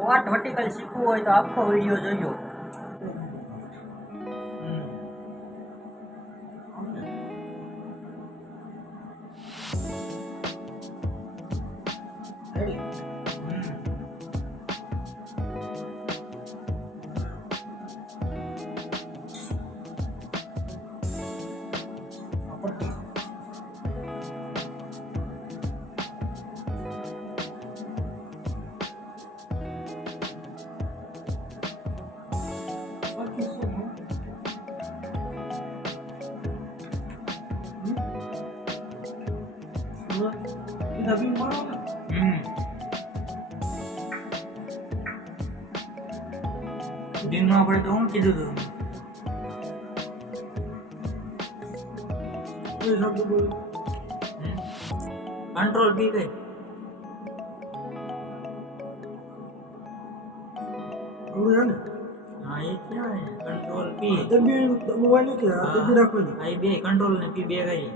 ક્વાટ vertical શીખવું હોય તો આખો વિડીયો જોજો. દિનમાં આપણે તો શું કીધું હતું? કંટ્રોલ પી કઈ હા એ કહેવાય કંટ્રોલ પી. આ બે કંટ્રોલ ને પી બે કઈ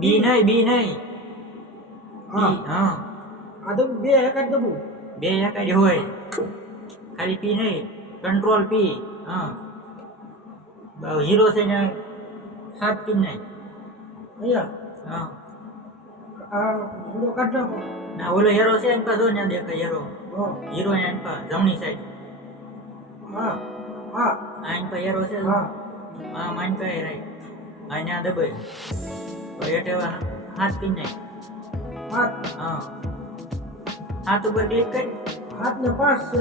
બી નહીં હા આ તો બે એક જ દબુ બે એક જ હોય ખાલી પી નહીં કંટ્રોલ પી. હા હીરો છે ને 7 પી નહીં અહીંયા હા આ હીરો કાઢ નાખો ના ઓલો હીરો છે એમ પાછો ને દેખાય હીરો એમ પા જમણી સાઈડ હા હા આઈન પા હીરો છે હા હા માઈન પા રાઈટ આઈના દબાઈ તો એટેવા 7 પી નહીં હાથ હા હાથ ઉપર ક્લિક કરી હાથ ને 5 છે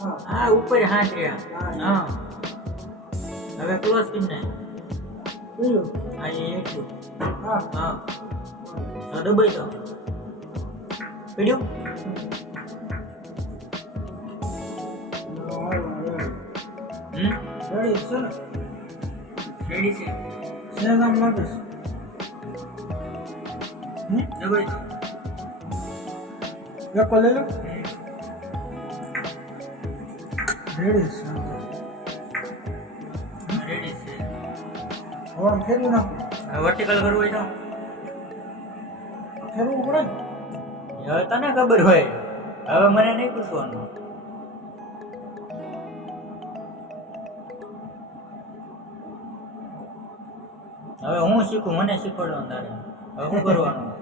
હા હા ઉપર હાથ રહ્યા હા હવે ક્લોઝ પિન નહીં બીજો આ એટલું હા હા તો દબાઈ તો પીડ્યું રેડી છે ને રેડી છે સેનામ લાગે દબાઈ તો એક લઈ લો રેડી છે રેડી છે હવે આમ ફેરવી નાખો વર્ટિકલ કરવું હોય તો ફેરવું પડે હવે તને ખબર હોય હવે મને નહીં પૂછવાનું હવે હું શીખું મને શીખવાડવાનું તારે હવે શું કરવાનું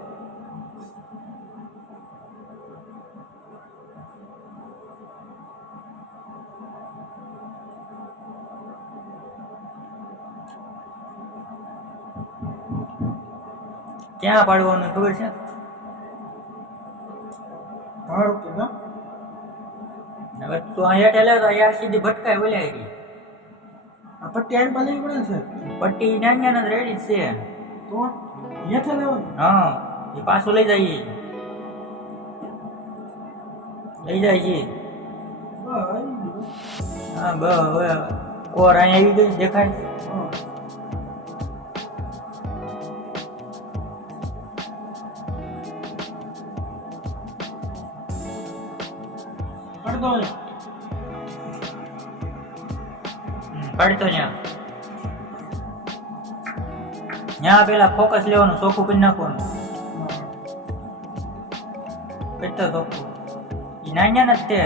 ક્યાં પાડવાનું ખબર છે ધારો કે ના હવે તું અહીંયા ટેલે તો અહીંયા સીધી ભટકાય બોલ્યા ગઈ આ પટ્ટી આઈ પાલી પડે છે પટ્ટી નાની રેડી જ છે તો અહીંયાથી લેવાનું હા એ પાછું લઈ જાય છે હા હવે કોર અહીંયા આવી ગઈ દેખાય પડતો ત્યાં પેલા ફોકસ લેવાનું ચોખ્ખું કરી નાખવાનું કેટલો ચોખ્ખું એ નાન્યા નથી તે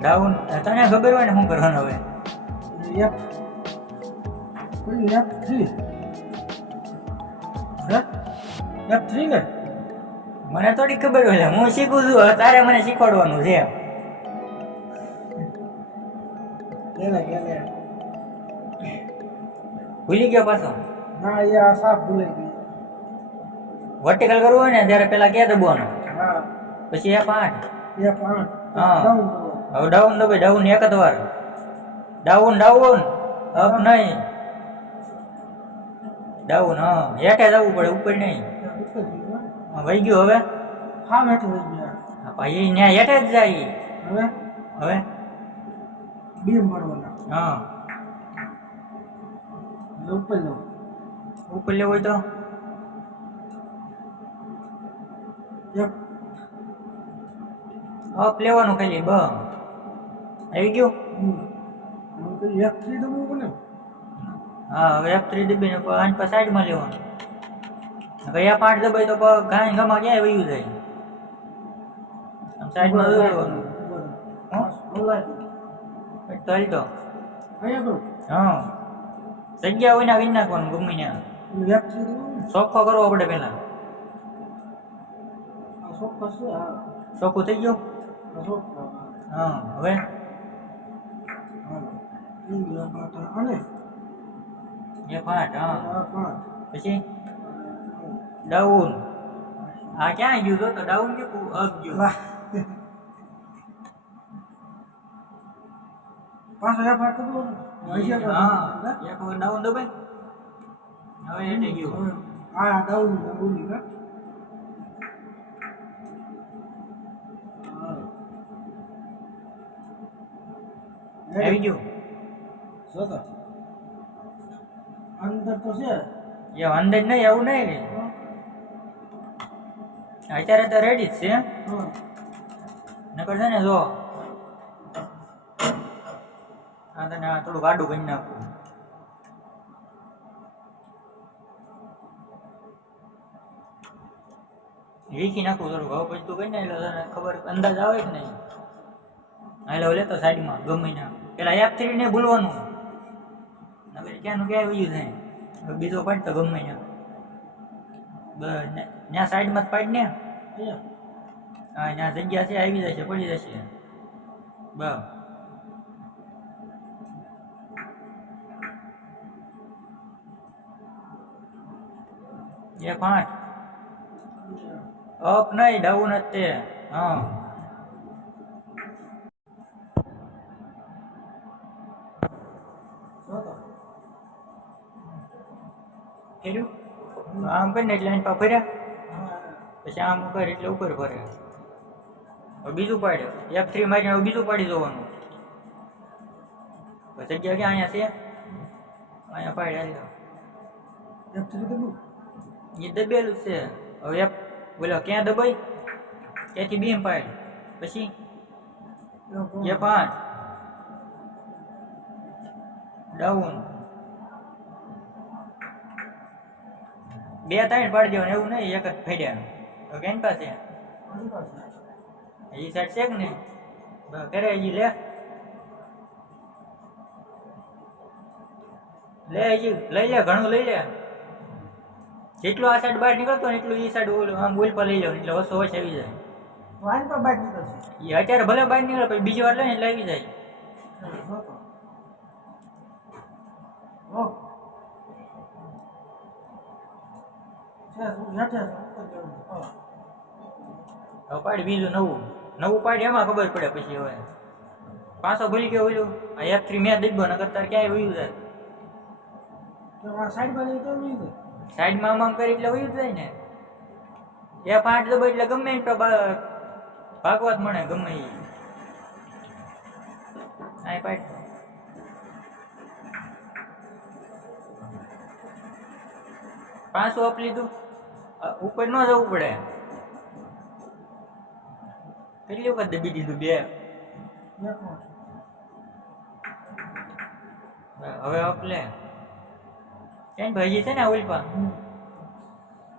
ડાઉન તને ખબર હોય ને શું કરવાનું હવે F3 ને મને થોડી ખબર હોય હું શીખું છું તારે મને શીખવાડવાનું છે ભૂલી ગયો પાછો ના એ આ સાફ ભૂલાઈ ગઈ વર્ટિકલ કરવું હોય ને ત્યારે પેલા ક્યાં દબાવવાનું હા પછી F8 હા હવે ડાઉન દબાઈ ડાઉન એક જ વાર ડાઉન અપ નહીં ડાઉન હા હેઠે જવું પડે ઉપર નહીં વહી ગયું હવે હા હેઠે વહી ગયા હા ભાઈ ત્યાં હેઠે જ જાય હવે બે મારવાના હા ઉપર લો ઉપર લેવું હોય તો અપ લેવાનું ખાલી આવી ગયું F3 દબાવવું ને હા હવે F3 દબાઈને આની પર સાઈડમાં લેવાનું. હવે F8 દબાઈ તો ગાય ગમા ક્યાંય વયું જાય. આમ સાઈડમાં લઈ લેવાનું. હા તો હાલ તો અહીંયા તો હા જગ્યા હોય ને આવી નાખવાનું ગમે ત્યાં. F3 દેવાનું. ચોખ્ખો કરવો પડે પેલા. આ ચોક્કસ છે. હા ચોખ્ખું થઈ ગયું. આ ચોક્કસ. હા હવે હાલો. ઈ બાટા અને F8 હા આ 5 પછી ડાઉન. આ ક્યાં ગયું તો ડાઉન ગયું અપ ગયું. પાછો F8 તો બોલ. હા એક વખત ડાઉન દબાઈ હવે એટલે ગયું. આ ડાઉન બોલી કા આવી ગયું. જોતો અંદર તો છે એ અંદર નહીં એવું નહીં અત્યારે તો રેડી જ છે. હા નકર છે ને જો આ તને થોડું વાડું કરી નાખું. વીખી નાખું થોડું હવે પછી તું કરી ને એટલે તને ખબર અંદાજ આવે કે નહીં. હાલો લેતો સાઈડમાં ગમે ના પેલા F3 ને બોલવાનું નકર ક્યાંનું ક્યાંય વયું થાય. હવે બીજો પાડ તો ગમે ના ત્યાં સાઈડમાં જ પાડ ને. હા ત્યાં જગ્યા છે આવી જશે પડી જશે બસ. F8 અપ નહીં ડાઉન જ તે. હા જોતો કર્યું આમ કરીને એટલે એની પા ફર્યા હા પછી આમ ઉપર એટલે ઉપર ફરે. હવે બીજું પાડ્યું F3 મારીને હવે બીજું પાડી જવાનું. પછી જગ્યા ક્યાં અહીંયા છે અહીંયા પાડ્યા F3 તો બોલ. એ દબેલું છે. હવે બોલો ક્યાં દબાઈ ત્યાંથી બેમ પાડ પછી F8 ડાઉન 2 3 પાડી દેવાનું એવું નહીં એક જ ફેડ્યા. તો કેમ પાસે એ સાઈડ છે કે ને બસ કરે હજી લે હજી લઈ લે ઘણું લઈ લે. જેટલું આ સાઈડ બહાર નીકળતો ને એટલું એ સાઈડ આમ ઓલ પર લઈ લો એટલે ઓછો ઓછ આવી જાય. વાઈન પર બાઈક નીકળશે. એ અત્યારે ભલે બહાર નીકળે પછી બીજી વાર લે ને એટલે આવી જાય. જોતો ઓ છે શું હેઠે ઉપર જવું. હા હવે પાડી બીજું નવું પાડી એમાં ખબર પડે પછી. હવે પાછો ભૂલી ગયો ઓલું આ F3 મેં દબ્યો નકર તાર ક્યાંય વયું જાય. તો આ સાઈડ પર તો નહીં દે. સાઈડમાં આમ કરી એટલે વયું જાય ને. F8 દબાઈ એટલે ગમે એમ તો ભાગવા જ મળે ગમે એ. આ પાડ પાછું અપ લીધું ઉપર ન જવું પડે. કેટલી વખત દબી દીધું 2. હવે અપ લે એન ભાઈ છે ને ઓલપા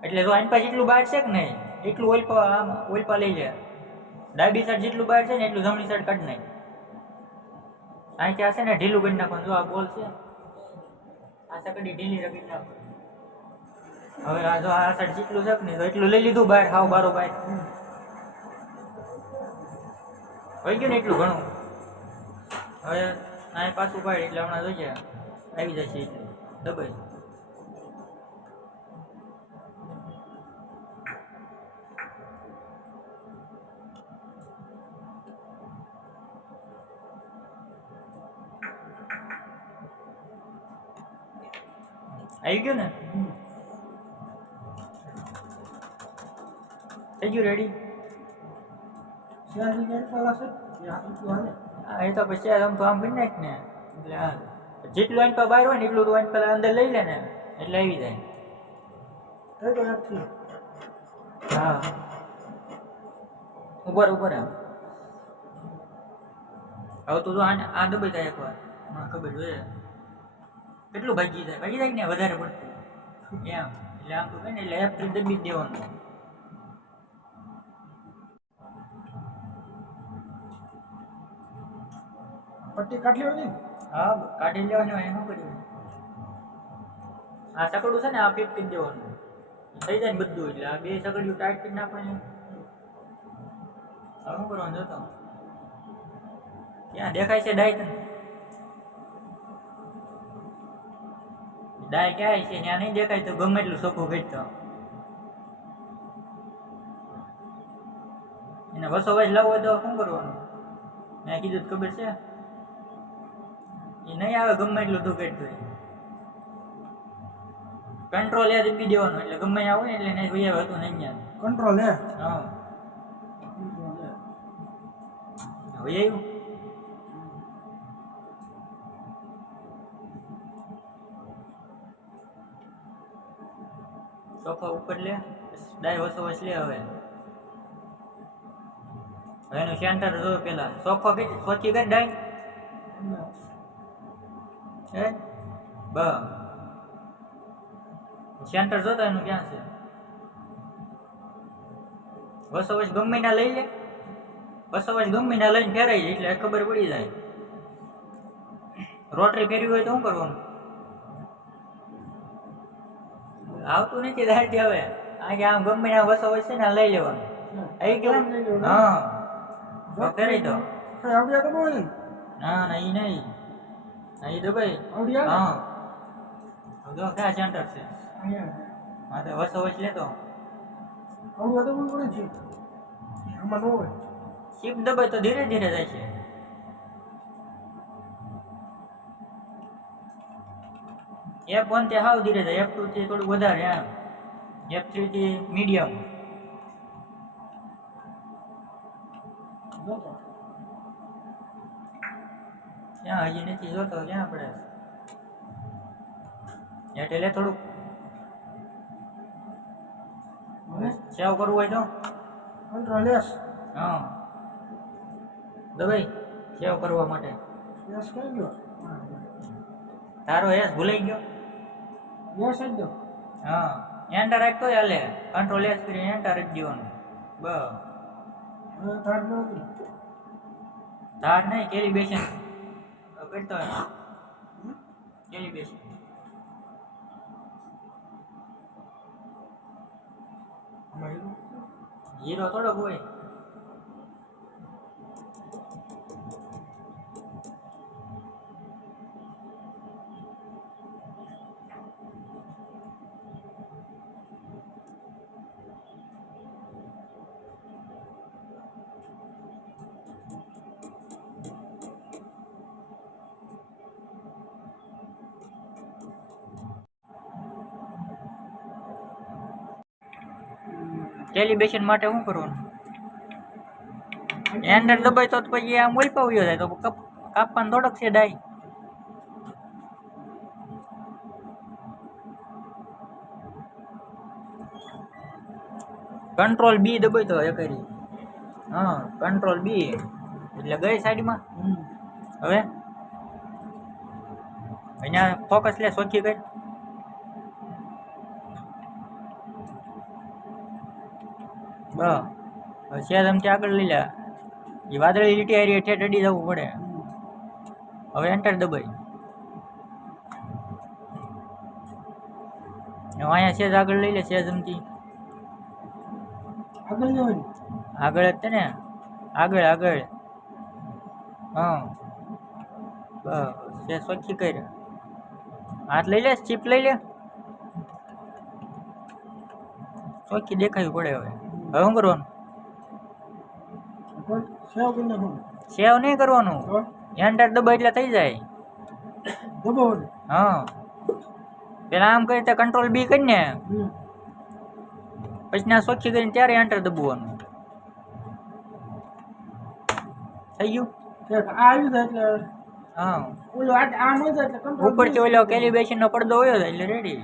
એટલે જો આની પાસે જેટલું બહાર છે કે નહીં એટલું ઓલપા લઈ લે. ડાબી સાઈડ જેટલું બહાર છે ને એટલું જમણી સાઈડ કાઢી નાખ. અહીંથી આ છે ને ઢીલું કરી નાખવાનું. જો આ બોલ છે આ સકડી ઢીલી રગડી નાખ. હવે આ જો આ સાઈડ જેટલું છે ને તો એટલું લઈ લીધું બહાર હાવ બારો બહાર હોય ગયું ને એટલું ઘણું. હવે આ પાછું પાડી એટલે હમણાં જોઈએ આવી જશે એટલે દબાઈ. આવી ગયું ને થઈ ગયું રેડી. શહેરની ગેટ પેલા છે હા એ તો પછી આમ તો આમ કરી નાખ ને એટલે હા જેટલું આની પર બહાર હોય ને એટલું તો આની પેલા અંદર લઈ લે ને એટલે આવી જાય. તો F3 હા ઉપર એમ હવે તું જો આ દબાઈ જાય એકવાર હા ખબર જોઈએ. કેટલું ભાગી જાય ને વધારે પડતું એમ એટલે આમ તો કહે ને એટલે F3 દબી જ દેવાનું. પટ્ટી કાઢી લેવાની ને? હા કાઢી લેવાની હોય શું કર્યું આ સકડું છે ને આ ફિટ કરી દેવાનું થઈ જાય ને બધું એટલે આ બે સકડીઓ ટાઈટ કરી નાખવાની. હવે શું કરવાનું જોતો ક્યાં દેખાય છે ડાય તને ડાય ક્યાંય છે ત્યાં નહીં દેખાય તો ગમે એટલું ચોખ્ખું ઘટતો એને વસોવાજ લાવવો હોય તો શું કરવાનું મેં કીધું ખબર છે એ નહીં આવે ગમે એટલું તું ઘટતું કંટ્રોલ એ દબી દેવાનું એટલે ગમે ત્યાં હોય એટલે નહીં ભાઈ હતું નહીં ત્યાં કંટ્રોલ હે હા હવે આવ્યું સોફા ઉપર લે ડાય વસોવસ લે હવે એનું સેન્ટર જો પેલા સોફા કે સોચી કર ડાય હે બસ સેન્ટર જોતો એનું ક્યાં છે વસોવસ ગમે ના લઈ લે વસોવસ ગમે ના લઈને ફેરાઈ એટલે ખબર પડી જાય રોટરી ફેરવી હોય તો શું કરવાનું આવતું નથી ધારતી હવે આજે આમ ગમે ના વસોવસ છે ને લઈ લેવાનું આવી ગયું હા ફેરાઈ દો આવડિયા તો બોલ ને ના ના ઈ નહીં ઈ દબાઈ આવડિયા હા જો ક્યાં સેન્ટર છે અહીંયા હા તો વસોવસ લેતો આવડિયા તો બોલ પડે છે આમાં નો હોય શિપ દબાઈ તો ધીરે ધીરે જાય છે F1 થી હાવ ધીરે જાય F2 થી થોડું વધારે એમ F3 થી મીડિયમ જોતો ક્યાં હજી નથી જોતો ક્યાં પડે એટલે લે થોડુંક સેવ કરવું હોય તો કંટ્રોલ એસ હા દબાઈ સેવ કરવા માટે એસ કઈ ગયો તારો એસ ભૂલાઈ ગયો એસ જ દો હા એન્ટર રાખતો હાલે કંટ્રોલ એસ કરી એન્ટર જ દેવાનું બસ હવે થાળ નહોતી તાર નહીં કેલિબ્રેશન કરતો કેલિબ્રેશન હીરો થોડોક હોય કેલિબ્રેશન માટે શું કરવાનું એન્ટર દબાય તો પછી આમ ઓલપા વયો જાય તો કાપવાનું થોડોક છે ડાય કંટ્રોલ બી દબાય તો એ કરી હા કંટ્રોલ બી એટલે ગઈ સાઈડમાં હવે અહીંયા ફોકસ લે સોચી ગઈ બસ સેદમથી આગળ લઈ લે એ વાદળી લીટી હારી હેઠે અડી જવું પડે હવે એન્ટર દબાઈ અહીંયા સેજ આગળ લઈ લે સેદમથી આગળ જવાની આગળ જ છે ને આગળ આગળ હા બસ સેજ સોચી કર હાથ લઈ લે ચીપ લઈ લે ચોખ્ખી દેખાવી પડે હવે હવે શું કરવાનું સેવ કરી નાખવાનું સેવ નહીં કરવાનું એન્ટર દબાય એટલે થઈ જાય દબાવવાનું હા પેલા આમ કરી તો કંટ્રોલ બી કરીને પછી ના ચોખ્ખી કરીને ત્યારે એન્ટર દબાવવાનું થઈ ગયું આ આવ્યું છે એટલે હા ઓલો આમ હોય એટલે કંટ્રોલ ઉપરથી ઓલો કેલિબ્રેશન નો પડદો હોય એટલે રેડી